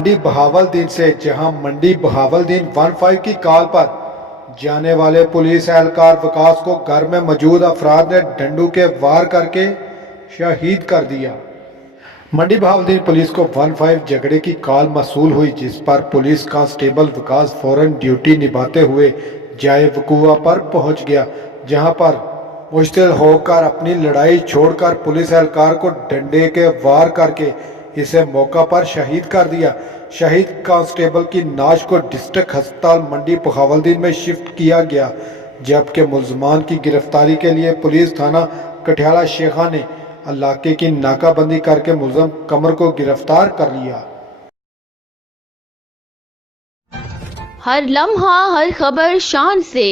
मंडी बहावलदीन से, जहां मंडी बहावलदीन 15 की कॉल पर जाने वाले पुलिस एहलकार विकास को घर में मौजूद अफराद ने डंडू के वार करके शहीद कर दिया। मंडी बहावलदीन पुलिस को 15 झगड़े की कॉल मसूल हुई, जिस पर पुलिस कांस्टेबल विकास फौरन ड्यूटी निभाते हुए जाए वकूआ पर पहुंच गया, जहां पर मुश्तिल होकर अपनी लड़ाई छोड़कर पुलिस एहलकार को डंडे के वार करके इसे मौका पर शहीद कर दिया। शहीद कांस्टेबल की नाश को डिस्ट्रिक्ट अस्पताल मंडी बहावलदीन में शिफ्ट किया गया, जबकि मुलजमान की गिरफ्तारी के लिए पुलिस थाना कठियाला शेखा ने इलाके की नाकाबंदी करके मुलजम कमर को गिरफ्तार कर लिया। हर लम्हा हर खबर शान से